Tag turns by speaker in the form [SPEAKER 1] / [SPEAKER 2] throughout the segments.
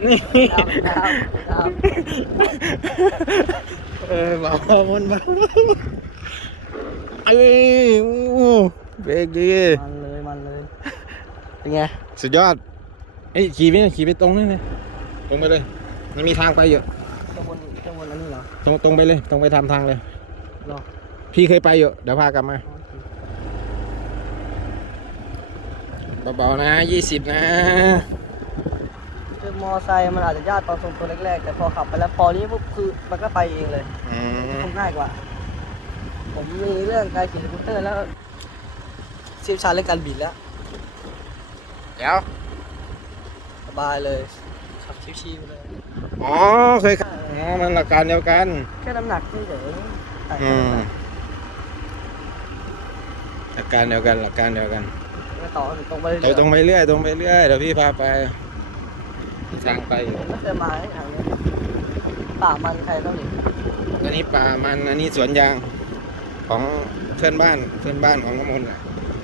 [SPEAKER 1] นี่
[SPEAKER 2] ครับ
[SPEAKER 1] เบามันเบาเอ้ยโอ้เบรกดี
[SPEAKER 2] มันเลย
[SPEAKER 1] เป็นไงสุดยอดเอ้ยขี่ไปตรงนี่เลยตรงไปเลยมันมีทางไปอยู่
[SPEAKER 2] จะวนอันนี้เหรอ
[SPEAKER 1] ตรงไปเลยตรงไปทำทางเลย
[SPEAKER 2] รอ
[SPEAKER 1] พี่เคยไปอยู่เดี๋ยวพากลับมาเบาๆนะ20นะ
[SPEAKER 2] คือมอไซค์มันอาจจะยากตอนทรงตัวแรกๆแต่พอขับไปแล้วพอนี้ปุ๊บคือมันก็ไปเองเลยคงง่ายกว่าผมมีเรื่องการขี่สกูตเตอร์แล้วเชี่ยวชาญเรื่องการบิดแล้ว
[SPEAKER 1] เดี๋ยว
[SPEAKER 2] สบายเลยขับชิวๆเลย
[SPEAKER 1] อ๋อเคยมันหลักการเดียวกัน
[SPEAKER 2] แค่น้ำหนักเฉยๆ
[SPEAKER 1] หลักการเดียวกัน
[SPEAKER 2] ต่อตรงไปเรื่อย
[SPEAKER 1] ตรงไปเรื่อยเดี๋ยวพี่พาไปทางไปอยู่
[SPEAKER 2] ไม่เคยมาทางนี้ป่ามันใครต้องหนี
[SPEAKER 1] อันนี้ป่ามันอันนี้สวนยางของเพื่อนบ้านของน้ำมนต์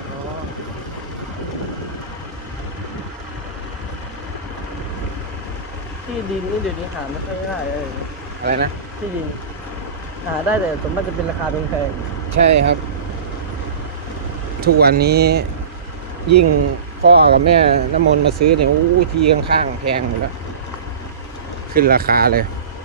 [SPEAKER 2] ที่ดินนี่เดี๋ยวนี้หาไม่ค่อยได้เลย
[SPEAKER 1] อะไรนะ
[SPEAKER 2] ที่ดินหาได้แต่ส่วนมากจะเป็นราคาแพง
[SPEAKER 1] ใช่ครับทุกวันนี้ยิ่งพ่อกับแม่น้ำมนต์มาซื้อเนี่ยที่ข้างๆแพงหมดแล้วขึ้นราคาเลย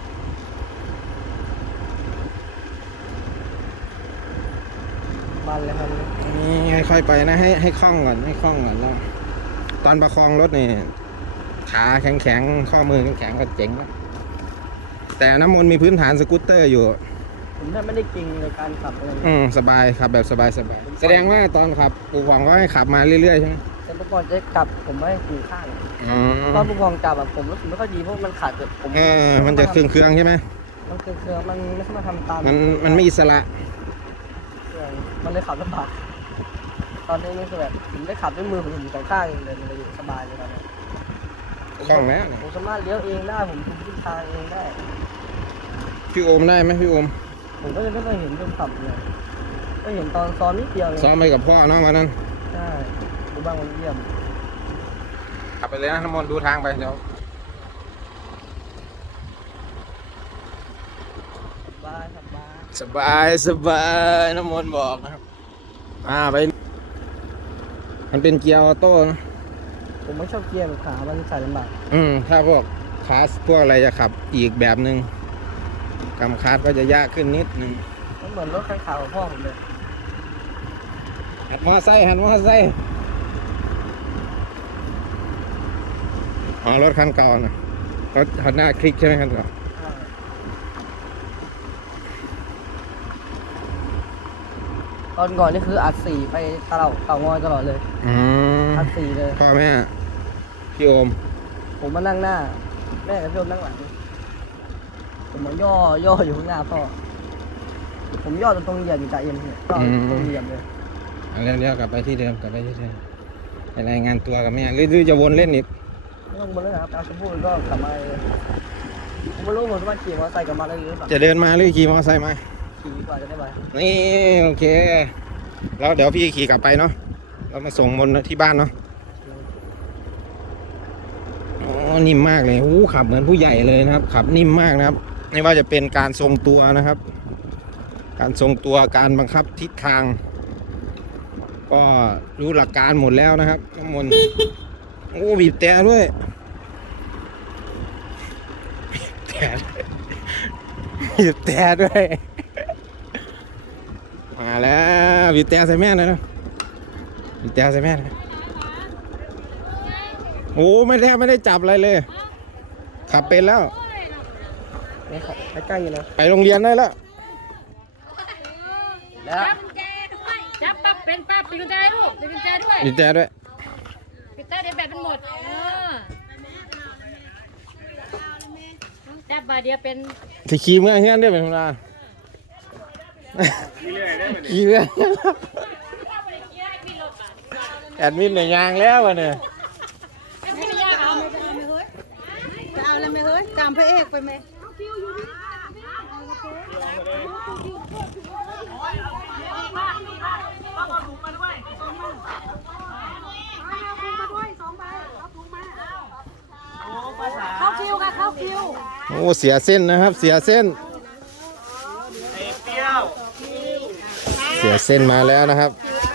[SPEAKER 2] มันเลยครับ
[SPEAKER 1] นี่ค่อยๆไปนะให้คล่องก่อนแล้วตอนประคองรถนี่ขาแข็งข้อมือแข็งก็เจ๋งแล้วแต่น้ำมนต์มีพื้นฐานสกูตเตอร์อยู่
[SPEAKER 2] ผมแทบไม่ได้เก่งในการขับอะไร
[SPEAKER 1] สบายขับแบบสบายแสดงว่าตอนขับปู่ฟองก็ให้ขับมาเรื่อยๆใช่ไหม
[SPEAKER 2] แต่เมื่อก่อนจะกลับผมไม่ให้ขี่ข้างตอนปู่ฟองจับแบบผมรู้สึกไม่ค่อยดีเพราะมันขาดแบบผม
[SPEAKER 1] มันจะเครื่องใช่ไหม
[SPEAKER 2] มันเครื่องมันไม่สามารถทำตาม
[SPEAKER 1] มันไม่อิสระ
[SPEAKER 2] มันเลยขับลำบากตอนนี้นี่คือแบบผมได้ขับด้วยมือผมอยู่สองข้างเลยมันเลยสบายเลยตอนนี้
[SPEAKER 1] คล่องแล้ว
[SPEAKER 2] ผมสามารถเลี้ยวเองได้ผมคุมทิศทางเองได้
[SPEAKER 1] พี่โอมได้ไหมพี่โอม
[SPEAKER 2] ผมก็ยังไม่เคยเห็นคนขับเลยก็เห็นตอนซ้อมนิดเดียวเลย
[SPEAKER 1] ซ้อมไปกับพ่อเนาะวันนั้น
[SPEAKER 2] ใช่ดูบ้างมันเยี่ยม
[SPEAKER 1] ขับไปเลยนะน้ำมนต์ดูทางไปเดี๋ยวสบายน้ำมนต์บอกนะครับไปมันเป็นเกียร์ออโต้นะ
[SPEAKER 2] ผมไม่ชอบเกียร์ขามันใส่ลำบาก
[SPEAKER 1] ถ้าพวกคลาสพวกอะไรจะขับอีกแบบหนึ่งกำคาร์ดก็จะยากขึ้นนิดนึง
[SPEAKER 2] มันเหมือนรถคันขาวของพ่อผมเลย
[SPEAKER 1] หันมอไซค์รถคันเก่านะรถหันหน้าคลิกใช่ไหมคันเก่า
[SPEAKER 2] ตอนก่อนนี่คืออัดสีไปเต่างอยตลอดเลยอัดสีเลย
[SPEAKER 1] พ่อแม่พี่โอม
[SPEAKER 2] ผมมานั่งหน้าแม่กับพี่โอมนั่งหลังผมมาย่ออยู่ข้างหน้าพ่อผมย่อตรงเหยียบอยู่จ่าเอ็มเนี่ยตรงเหยียบเลย
[SPEAKER 1] เร็วกลับไปที่เดิมไปรายงานตัวกับแม่หรือจะวนเล่นอีก
[SPEAKER 2] ไม่ต้องวนเลยครับเอาสมบูรณ์ก็กลับมาเลยผมไม่รู้ผมสามารถขี่มอเตอร์ไซค์กลับมาได้หรือเปล่า
[SPEAKER 1] จะเดินมาหรือขี่มอเตอร์ไซค์มา
[SPEAKER 2] ขี่กว่าจะได้ไป
[SPEAKER 1] นี่โอเคแล้วเดี๋ยวพี่ขี่กลับไปเนาะเรามาส่งมนที่บ้านเนาะนิ่มมากเลยขับเหมือนผู้ใหญ่เลยนะครับขับนิ่มมากนะครับไม่ว่าจะเป็นการทรงตัวนะครับการทรงตัวการบังคับทิศทางก็รู้หลักการหมดแล้วนะครับน้ำมนต์บีบแต่ด้วยบีบแต่ด้วยมาแล้วบีบแต่ใส่แม่เลยนะบีบแต่ใส่แม่เลยไม่ได้จับอะไรเลยขับเป็นแล้ว
[SPEAKER 2] ไปใกล้อยู่นะ
[SPEAKER 1] ไปโรงเรียนได้แล้ว
[SPEAKER 3] จับปั๊บเป็นปั๊บปิดกุญแจลูกปิดกุญแจด้วย
[SPEAKER 1] ปิดกุญแจด้วย
[SPEAKER 3] ปิดได้เดี๋ยวแบตมันหมดจับบาเดียวเป็น
[SPEAKER 1] ขี่เมื่อเฮือนได้เป็นธรรมดาขี่เรื่อยแอดมินเนี่ยยางแล้ววะเนี่ย
[SPEAKER 3] จะเอาอะไรไหมเฮ้ยตามพระเอกไปไหม
[SPEAKER 4] เข้าคิว
[SPEAKER 3] เข้าคิว
[SPEAKER 1] โอ้เสียเส้นนะครับ เสียเส้น เสียเส้นมาแล้วนะครับ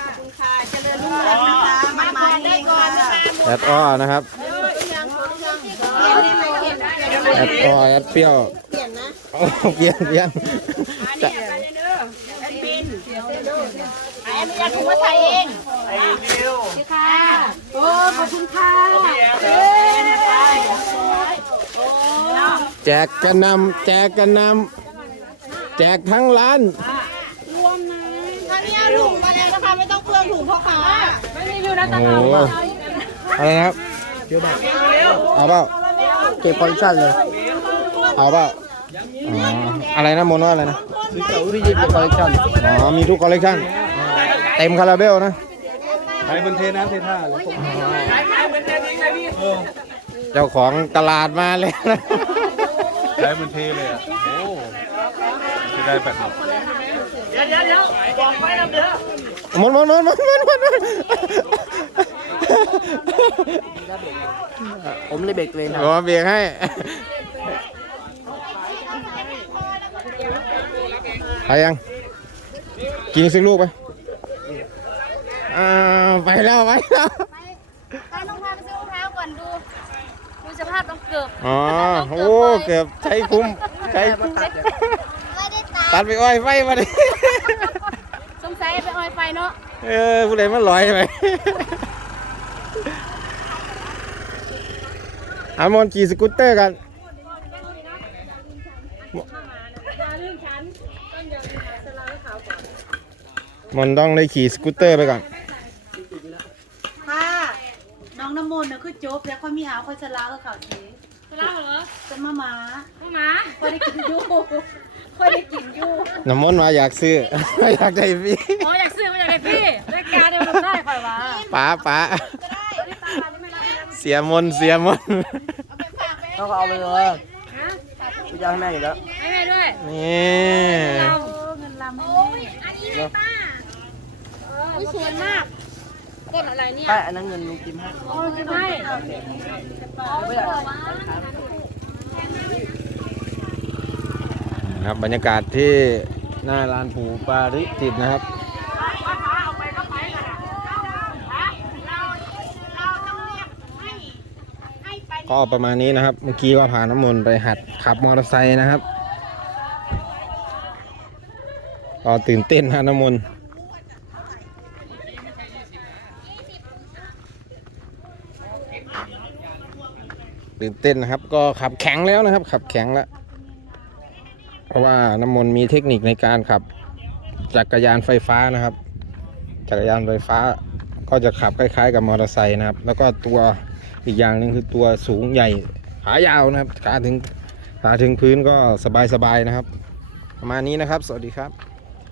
[SPEAKER 3] มาได้ก่อนนะ
[SPEAKER 1] แอดอ้อนะครับแอดอ้อแอดเปรี้ยวโอ้เปลี่ยนจะ
[SPEAKER 3] ไอ้ไม่อยากถุงมาใส่เองค่ะโอ้ขอบคุณค่ะ
[SPEAKER 1] แจกกันนำแจกกันนำแจกทั้งร้าน
[SPEAKER 3] ถ้าเนี่ยถุงมาแล้วนะคะไม่ต้องเปลืองถุงพ่อค้าไม่มีวิวนะตะ
[SPEAKER 1] โอ้
[SPEAKER 3] ขา
[SPEAKER 1] โหอะไรนะครับเอาเปล่า
[SPEAKER 2] เก็บคอลเลคชั่นเลย
[SPEAKER 1] เอาเปล่าอ๋ออะไรนะมนว่าอะไรนะ
[SPEAKER 2] พี่ยิปเก็บคอลเลคชั่น
[SPEAKER 1] อ๋อมีทุกคอลเลคชันเต็มคาราเบลนะ
[SPEAKER 4] ใครบนเทน้ำเทท่าเลย
[SPEAKER 1] เจ้าของตลาดมาเลยนะ
[SPEAKER 4] ใช้บนเทเลยอ่ะ โอ้จะได้แบบหมด
[SPEAKER 1] มน
[SPEAKER 2] ผมเลยเบรกเลยนะ
[SPEAKER 1] ขอเบียกให้ไปยังกินสักลูกไปไปแล้ว
[SPEAKER 3] ไปต้องพาไปซื้อรองเท้าก่อนดูสภาพต้องเกือบ
[SPEAKER 1] อ๋อโอ้เกือบใช้คุ้มใช้คุ้มตัดไปอ้อยไฟมาดิ
[SPEAKER 3] สงสัยไปออยไฟเนาะ
[SPEAKER 1] ผู้ใดมันลอยไปอามอนขี่สกูตเตอร์กันมอนต้องได้ขี่สกูตเตอร์ไปก่อน
[SPEAKER 5] ค่ะน้องน้ำมนต์น่ะคือจบแล้วค่อยมีเอาค่อยสลาก็เขาที
[SPEAKER 3] จะเล่าเหรอ
[SPEAKER 5] จะมาหมา
[SPEAKER 3] พ่อหมา
[SPEAKER 5] ค่อยได้กินอยู่ค่อยได้กินอยู่
[SPEAKER 1] น้ำมนต์มาอยากซื้อ อยากได้พี่
[SPEAKER 3] อ๋ออยากซื้อมาจากไหนพี่รายการเดียวได้ค่อยว่า
[SPEAKER 1] ป๋าเสียมนต์
[SPEAKER 2] ต้องเอาไปเลยพี่จะให้แม่อยู่แล้ว
[SPEAKER 3] ให้แม่ด้วย
[SPEAKER 1] นี่
[SPEAKER 3] เงินลำโอ้ยอันนี้เลยป้าอุ้ยสวยมากกดอะไรเนี่ย
[SPEAKER 2] ใช่อันนั้นเงินลุงกิมให้
[SPEAKER 3] โอ้ยจะให้ไม่ได้
[SPEAKER 1] ครับบรรยากาศที่หน้าร้านผูปาริจิตนะครับก็ประมาณนี้นะครับ เมื่อกี้ก็พาน้ำมนต์ไปหัดขับมอเตอร์ไซค์นะครับก็ตื่นเต้นนะน้ำมนต์ตื่นเต้นนะครับ ก็ขับแข็งแล้วนะครับ ขับแข็งแล้ว เพราะว่าน้ำมนต์มีเทคนิคในการขับจักรยานไฟฟ้านะครับ จักรยานไฟฟ้าก็จะขับคล้ายๆกับมอเตอร์ไซค์นะครับ แล้วก็ตัวอีกอย่างหนึ่งคือตัวสูงใหญ่ขายาวนะครับขาถึงพื้นก็สบายๆนะครับ ประมาณนี้นะครับ สวัสดีครับ